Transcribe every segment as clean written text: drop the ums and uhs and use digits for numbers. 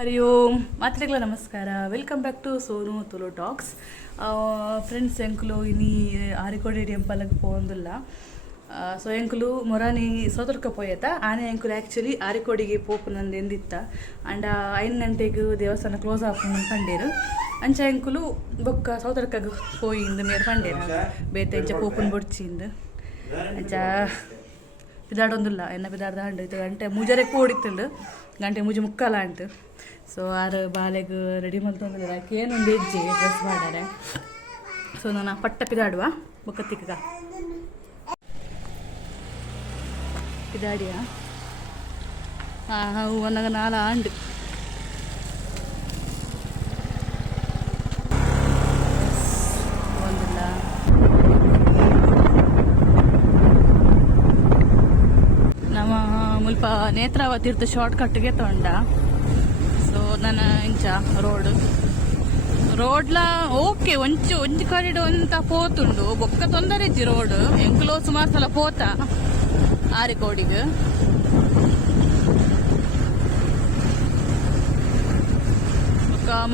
ಹರಿ ಓಂ ಮಾತ್ರೆಗಳ ನಮಸ್ಕಾರ. Welcome back to Sonu Tulu talks. Friends ಎಂಕುಲು ಇನಿ ಆರಿಕೋಡಿ ಟೆಂಪಲ್ಗೆ ಪೋಂದಿಲ್ಲ. ಸೊ ಎಂಕುಲು ಮೊರಾನಿ ಸೋತರ್ಕ ಪೋಯತ ಆನೆ ಎಂಕುಲು ಆ್ಯಕ್ಚುಲಿ ಆರಿಕೋಡಿಗೆ ಪೋಪುನಂದು ಎಂದಿತ್ತ ಅಂಡ 5 ಗಂಟೆಗೆ ದೇವಸ್ಥಾನ ಕ್ಲೋಸ್ ಆಪುಂಡು ಪಂಡೇರು ಅಂಚ ಎಂಕುಲು ಬೊಕ್ಕ ಸೋತರ್ಕಗೆ ಪೋಯಿಂದು ಮೇರೆ ಪಂಡೇರು ಬೇತೆ ಇಂಚ ಪೋಪುನ್ ಬೊಡ್ಚಿಂದು ಅಂಚ ಪಿದಾಡೊಂದಿಲ್ಲ ಎನ್ನ ಪಿದಾಡ್ದ ಹಂಡು ಇದು ಗಂಟೆ ಮೂಜರೆ ಕೂಡಿತ್ತುಂಡು ಗಂಟೆ ಮೂಜಿ ಮುಕ್ಕಾಲ ಅಂಟು. ಸೊ ಆರು ಬಾಲೆಗೆ ರೆಡಿ ಮಾಡ್ತಂದ್ರೆ ಏನೊಂದು ಹೆಜ್ಜೆ ಡ್ರೆಸ್ ಮಾಡಾರೆ. ಸೊ ನಾನು ಪಟ್ಟ ಪಿದಾಡುವ ಬೊಕ್ಕತ್ತಿಕ್ಕ ಪಿದಾಡಿಯ ಹಾಂ ಒಂದಾಗ 4 ಆಂಡು ಒಂದಿಲ್ಲ ನಮ್ಮ ಮುಲ್ಪ ನೇತ್ರಾವತಿ ಇರ್ತ ಶಾರ್ಟ್ ಕಟ್ಗೆ ತೊಂಡ. ಸೊ ನನ್ನ ಇಂಚ ರೋಡ್ಲ ಓಕೆ ಒಂಜಿ ಕಡೆ ಅಂತ ಪೋತುಂಡು ಬೊಕ್ಕ ತೊಂದರೆ ಇಜ್ಜಿ ರೋಡ್ ಎಂಕ್ಲೋ ಸುಮಾರು ಸಲ ಪೋತ ಆರಿಕೋಡಿಗೆ.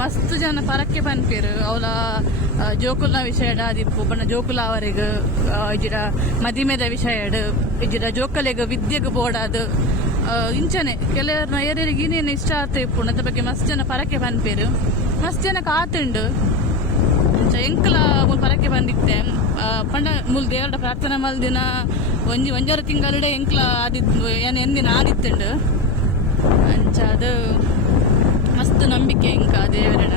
ಮಸ್ತ್ ಜನ ಪರಕ್ಕೆ ಪನ್ಪೇರು ಅವಳ ಜೋಕುಲ್ನ ವಿಷಯ ಆದಿಪ್ಪು ಬಣ್ಣ ಜೋಕುಲ ಅವರಿಗೆ ಇಜಿಡ ಮದಿಮೆದ ವಿಷಯ ಇಜಿಡ ಜೋಕಲೆಗೆ ವಿದ್ಯೆಗೆ ಬೋಡಾದು ಇಂಚನೆ ಕೆಲವ್ರನ್ನ ಏರಿಯರಿಗೆ ಇನ್ನೇನು ಇಷ್ಟ ಆಗ್ತಾ ಇಪ್ಪುಂಡು ಅದ್ರ ಬಗ್ಗೆ ಮಸ್ತ್ ಜನ ಪರಕ್ಕೆ ಪನ್ಪೇರು ಮಸ್ತ್ ಜನ ಕಾತುಂಡು ಇಂಚ ಎಂಕಲ ಮುಲ್ ಪರಕ್ಕೆ ಬಂದಿತ್ತೆ ಪಂಡ ಮುಲ್ ದೇವರ ಪ್ರಾರ್ಥನೆ ಮಲ್ದಿನ ಒಂಜಾರು ತಿಂಗಳಡೆ ಎಂಕ್ಲ ಆದಿದ್ದು ಏನು ಎಂದಿನ ಆದಿತ್ತುಂಡು ಅಂಚ ಅದು ಮಸ್ತ್ ನಂಬಿಕೆ ಇಂಕ ದೇವರಡ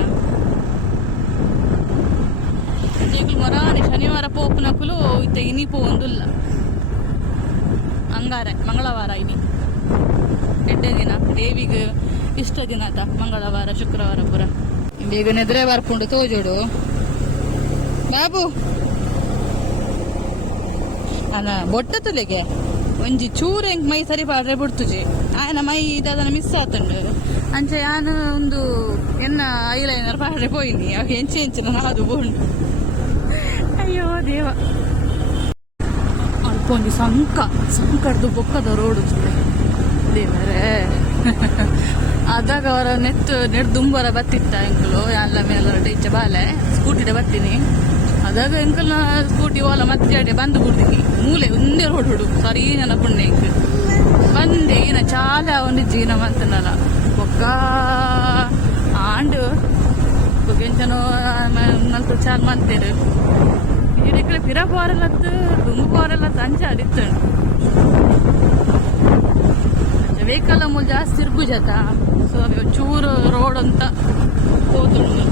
ಈಗಲೂ ಮೊರಾನಿ ಶನಿವಾರ ಪೋಪುನಕುಲು ಇತ್ತ ಇನಿ ಪೋಂದಿಲ್ಲ ಅಂಗಾರೆ ಮಂಗಳವಾರ ಇನಿ 2 ದಿನ ದೇವಿಗೆ ಇಷ್ಟ ದಿನ ಆತ ಮಂಗಳವಾರ ಶುಕ್ರವಾರ ಪುರ ಬೇಗ ನೆದ್ರೆ ಬರ್ಪುಂಡು ತೋಜೋಡು ಬಾಬು ಅಲ್ಲ ಬೊಟ್ಟ ತುಲೆಗೆ ಒಂಜಿ ಚೂರು ಹೆಂಗ್ ಮೈ ಸರಿ ಪಾಡ್ರೆ ಬಿಡ್ತುಜಿ ಆಯನ ಮೈ ಇದನ್ನ ಮಿಸ್ ಆತುಂಡು ಅಂಚೆ ಯಾನು ಒಂದು ಎನ್ನ ಐಲೈನರ್ ಪಾಡ್ರೆ ಪೋಯಿನಿ ಅವ್ ಹೆಂಚಿನ ಅದು ಬೋಂಡು ಅಯ್ಯೋ ದೇವ ಅಲ್ಕೊಂದು ಸಂಕಡ್ದು ಬೊಕ್ಕದ ರೋಡು ದೇವರೇ ಅದಾಗ ಅವರ ನೆಡ್ದುಂಬರ ಬತ್ತಿತ್ತ ಎಂಕುಲು ಎಲ್ಲ ಮೇಲೆ ಈಚೆ ಬಾಲೆ ಸ್ಕೂಟಿಡೆ ಬರ್ತೀನಿ ಅದಾಗ ಎಂಕಲ್ನ ಸ್ಕೂಟಿ ಓಲ ಮತ್ತೆ ಬಂದು ಬಿಡ್ತೀನಿ ಮೂಲೆ ಒಂದೇ ರೋಡ್ ಹುಡು ಸರಿ ನನ್ನ ಪುಣ್ಯ ಎಂಕ್ ಬಂದೆ ಈನ ಚಾಲ ಒಂದು ಜೀನ ಮಂತನಲ್ಲ ಬೊಕ್ಕ ಆಂಡು ಬೊಗ್ಗೆಂಚನೋ ನಲ್ಕು ಚಾಲ್ ಮಂತೇರು ಇದಕ್ಕೆ ಪಿರ ಬೋರಲ್ಲತ್ತು ದುಂಬು ಬೋರಲ್ಲತ್ತು ಅಂಚ ಅದಿತ್ತು ವೆಹಿಕಲ್ ಮೂಲ ಜಾಸ್ತಿ ತಿರ್ಗುಜತ. ಸೊ ಚೂರು ರೋಡ್ ಅಂತ ಹೋತುಂಡು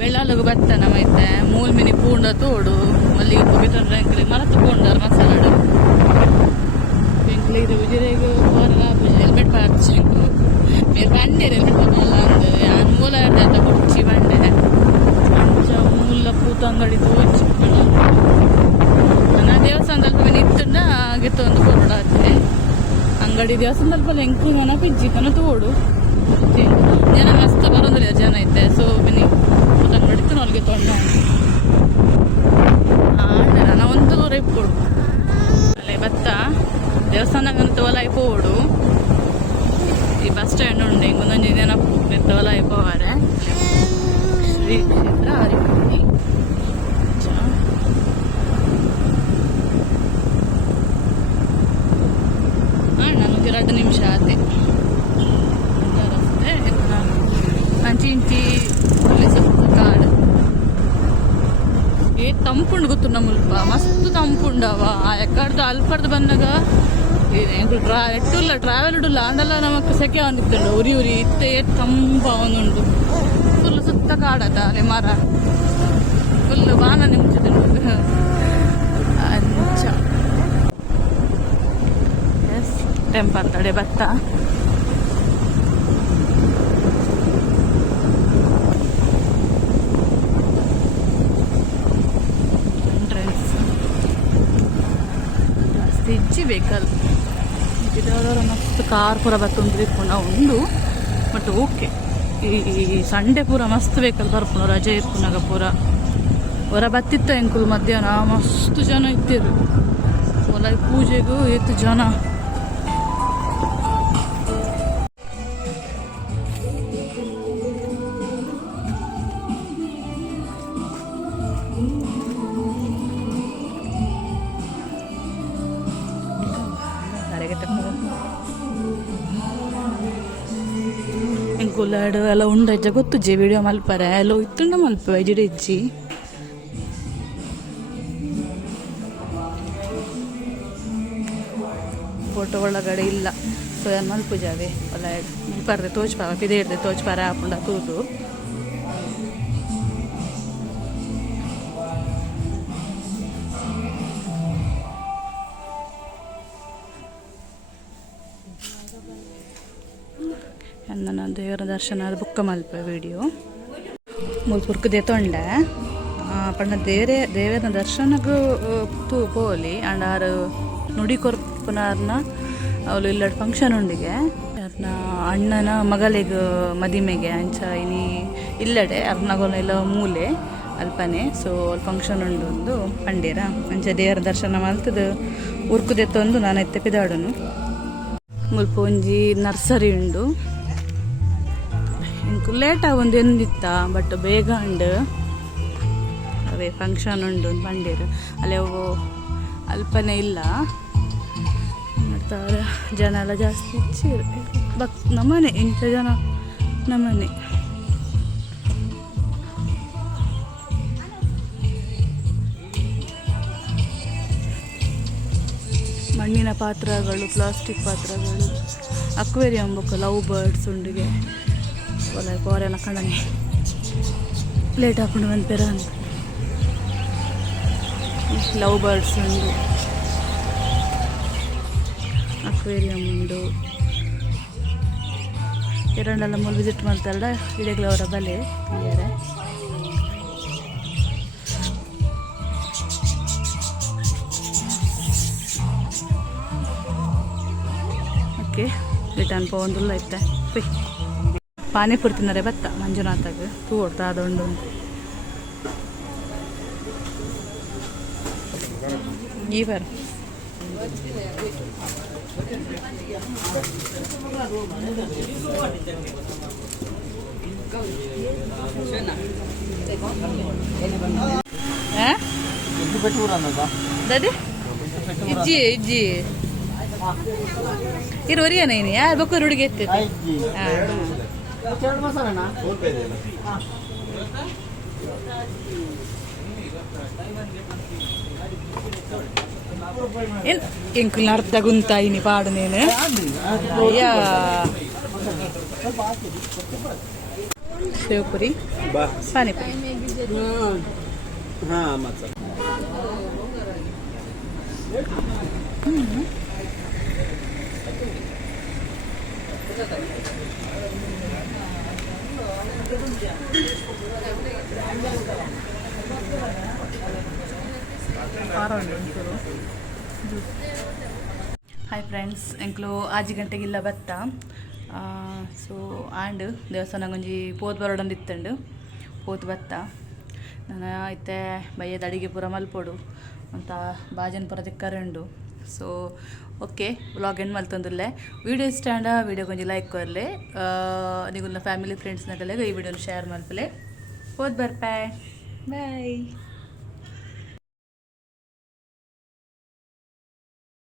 ಬೆಳ್ಳಾಲಗು ಬತ್ತನ ಮೈತೆ ಮೂಲ್ ಮಿನಿ ಪೂಂಡ ತೋಡು ಮಲ್ಲಿ ಪವಿತ್ರ ಎಂಕಲಿ ಮರತು ಪೂಂಡರ್ ಮಸಾಲಾಡು ಎಂಕಲಿಗೆ ಉಜಿರೆಗೆ ಹೆಲ್ಮೆಟ್ ಪಾರ್ಚಿ ಮೇರೆ ಬಂಡೆ ಹೆಲ್ಮೆಟ್ ಬರಲ್ಲ ಅಂದು ನಾನು ಮೂಲ ಇರ್ದ ಕುಡ್ಚಿ ಬಂಡೆ ಅಂಚ ಮೂಲ ಪೂತ ಅಂಗಡಿ ತೋಚಿ ನನ್ನ ದೇವಸ್ಥಾನದಲ್ಲಿ ನಿಂತುಂಡ ಗಿತ್ತೊಂದು ಕೊರಡಾದ್ರೆ ಅಂಗಡಿ ದೇವಸ್ಥಾನದಲ್ಲಿ ಎಂಕು ನೆನಪಿಜ್ಜಿ ಕನ ತೋಡು ಜನ ಮಸ್ತ್ ಬರೋದಿಲ್ಲ ಜನ ಐತೆ. ಸೊ ಬಿನಿ ನಡಿತು ಅವ್ರಿಗೆ ತೊಂಡ ಆಂಡ ಒಂದು ದೂರ ಇಪ್ಪೋಡು ಅಲ್ಲೇ ಬತ್ತ ದೇವಸ್ಥಾನಕ್ಕಂತ ಹೊಲ ಇಪ್ಪೋಡು ಈ ಬಸ್ ಸ್ಟ್ಯಾಂಡ್ ಉಂಡೆ ಹಿಂಗೊಂದೊಂದು ಜನ ಹೊಲ ಇಪ್ಪವಾರೆ ಶ್ರೀ ಕ್ಷೇತ್ರ ಆರಿಕೋಡಿ. ನನಗೆ 2 ನಿಮಿಷ ಆತೆ ರಸ್ತೆ ಅಂಚಿ ಕಾಡು ತಂಪುಂಡು ಗೊತ್ತು ನಮ್ಮಲ್ಪ ಮಸ್ತ್ ತಂಪುಂಡವ ಆ ಎಕ್ಕಡ್ದು ಅಲ್ಪಡ್ದು ಬಂದಾಗ ಎಟ್ಟುಲ್ಲ ಟ್ರಾವೆಲ್ ಇಡುಲ್ಲ ಅಂದೆಲ್ಲ ನಮಕ್ ಸೆಕೆ ಒಂದಿತ್ತುಂಡು ಉರಿ ಇತ್ತೆ ತಂಪ ಒಂದುಂಡು ಫುಲ್ ಸುತ್ತ ಕಾಡದ ಅಲೆ ಮರ ಫುಲ್ ಬಾನ ನಿಮ್ತಿದ್ದುಂಡು ಅಂಚ ಟೆಂಪಲ್ ತಡೆ ಬತ್ತ ಎಂಟ್ರೆನ್ಸ್ ಜಾಸ್ತಿ ಇಜ್ಜಿ ವೆಹಿಕಲ್ ಇದ್ದವರ ಮಸ್ತ್ ಕಾರ್ ಪೂರ ಬತ್ತೊಂದು ಇಟ್ಕೊಂಡ ಉಂಡು ಬಟ್ ಓಕೆ ಈ ಸಂಡೆ ಪೂರ ಮಸ್ತ್ ವೆಹಿಕಲ್ ಬರ್ಪುಣ ರಜೆ ಇರ್ಪುನಾಗ ಪೂರ ಹೊರ ಬತ್ತಿತ್ತ ಎಂಕುಲು ಮಧ್ಯಾಹ್ನ ಮಸ್ತ್ ಜನ ಇತ್ತಿರು ಹೊಲ ಪೂಜೆಗೂ ಎತ್ತು ಜನ ಇಂಕುಲಾಡು ಎಲ್ಲ ಉಂಡಜ್ಜ ಗೊತ್ತುಜ್ಜಿ ವಿಡಿಯೋ ಮಲ್ಪರೆ ಎಲ್ಲ ಇತ್ತುಂಡ ಮಲ್ಪ ಜಿಡಿಜ್ಜಿ ಫೋಟೋ ಒಳಗಡೆ ಇಲ್ಲ ಸೊ ಯಾರು ಮಲ್ಪುಜಾವೆ ಒಲ್ಲ ಮಲ್ಪರ್ದೆ ತೋಚ್ಪಾವ ಪಿದೆ ಇರ್ದೆ ತೋಚ್ಪಾರ ಹಾಕೊಂಡ ತೂದು ನನ್ನ ದೇವರ ದರ್ಶನ ಅದು ಬುಕ್ಕ ಮಲ್ಪ ವಿಡಿಯೋ ಮುಲ್ಪುರ್ಕದೆ ತೊಂಡೆ ಪಂಡ ದೇವರ ದರ್ಶನಗೂ ತೂ ಪೋಲಿ ಅಂಡ್ ಆರು ನುಡಿ ಕೊರ್ಪುನಾರ್ನ ಅವಳು ಇಲ್ಲಡ್ ಫಂಕ್ಷನ್ ಉಂಡಿಗೆ ಅವ್ರನ್ನ ಅಣ್ಣನ ಮಗಳಿಗೆ ಮದಿಮೆಗೆ ಅಂಚ ಇನಿ ಇಲ್ಲಡೆ ಅರ್ನಗೊಲ ಇಲ್ಲ ಮೂಲೆ ಅಲ್ಪನೆ ಸೊ ಅಲ್ಲಿ ಫಂಕ್ಷನ್ ಉಂಡು ಒಂದು ಪಂಡೇರ ಅಂಚ ದೇವರ ದರ್ಶನ ಮಲ್ತದು ಉರ್ಕುದೆತ್ತೊಂದು ನಾನು ಎತ್ತೆ ಪಿದಾಡನು ಮುಲ್ಪ ಒಂಜಿ ನರ್ಸರಿ ಉಂಡು ಇಂಕು ಲೇಟಾಗಿ ಒಂದು ಎಂದಿತ್ತ ಬಟ್ ಬೇಗ ಉಂಡು ಅವೇ ಫಂಕ್ಷನ್ ಉಂಡು ಪಂಡೇರು ಅಲ್ಲೇ ಅಲ್ಪನೆ ಇಲ್ಲ ಮಾಡ್ತಾರೆ ಜನ ಎಲ್ಲ ಜಾಸ್ತಿ ಇಚ್ಚಿ ನಮ್ಮನೆ ಇಂಥ ಜನ ನಮ್ಮನೆ ಮಣ್ಣಿನ ಪಾತ್ರಗಳು ಪ್ಲಾಸ್ಟಿಕ್ ಪಾತ್ರಗಳು ಅಕ್ವೇರಿಯಂ ಬುಕ್ ಲವ್ ಬರ್ಡ್ಸ್ ಉಂಡಿಗೆ ಒಳ್ಳೆ ಕೋರೆನ ಕಣ್ಣನೆ ಪ್ಲೇಟ್ ಹಾಕೊಂಡು ಬಂದ್ಪೇರ ಅಂತ ಲವ್ ಬರ್ಡ್ಸ್ ಉಂಡು ಅಕ್ವೇರಿಯಂ ಉಂಡು ಎರಡೆಲ್ಲ ಮೂಲ ವಿಸಿಟ್ ಮಾಡ್ತಾರಲ್ಲ ಇಡಗ್ಲವರ ಬಲೆ ಕ್ಲಿಯರೇ ಓಕೆ ರಿಟರ್ನ್ ಪೋಂದುಲ್ಲ ಇತ್ತೆ ಪಾನಿಪುರಿ ತಿನ್ನರೆ ಬತ್ತ ಮಂಜುನಾಥಾಗ ತೂ ಹೊಡ್ತಾ ಅದೊಂದು ಈವರ್ ಇಜ್ಜಿ ಇಜ್ಜಿ ಇರೋರಿಯನ ಏನಿ ಯಾರು ಬೇಕು ಹುಡುಗಿ ಎತ್ತೈತಿ ಎಂಕುಲ್ ಅರ್ಧ ಗುಂತಾಯಿನಿ ಪಾಡು ನೀನು ಅಯ್ಯ ಸೇವ್ಪುರಿ ಪಾನಿಪುರಿ ಹಾಯ್ ಫ್ರೆಂಡ್ಸ್ ಎಂಕ್ಲು ಆಜಿ ಗಂಟೆಗಿಲ್ಲ ಬತ್ತ ಸೊ ಆಂಡ್ ದೇವಸ್ಥಾನ ಒಂಜಿ ಪೋತ್ ಬರೋಡೊಂದು ಇತ್ತಂಡು ಪೋತ್ ಬತ್ತ ನಾನು ಇತ್ತೆ ಬಯ್ಯದ ಅಡಿಗೆ ಪೂರ ಮಲ್ಪೋಡು ಅಂತ ಬಾಜನ್ ಪುರ ತಿಕ್ಕರುಂಡು ಸೊ ಓಕೆ ವ್ಲಾಗ್ ಎಂಡ್ ಮಲ್ತೊಂದುಲ್ಲೆ ವಿಡಿಯೋ ಇಷ್ಟ ಅಂಡ ವಿಡಿಯೋ ಕೊಂಚ ಲೈಕ್ ಕೊರ್ಲೆ ನಿಗುಲ್ನ ಫ್ಯಾಮಿಲಿ ಫ್ರೆಂಡ್ಸ್ನಾಗೆಲ್ಲ ಈ ವಿಡಿಯೋನ ಶೇರ್ ಮಲ್ಪಲೆ ಹೋದ್ ಬರ್ಪೆ ಬಾಯ್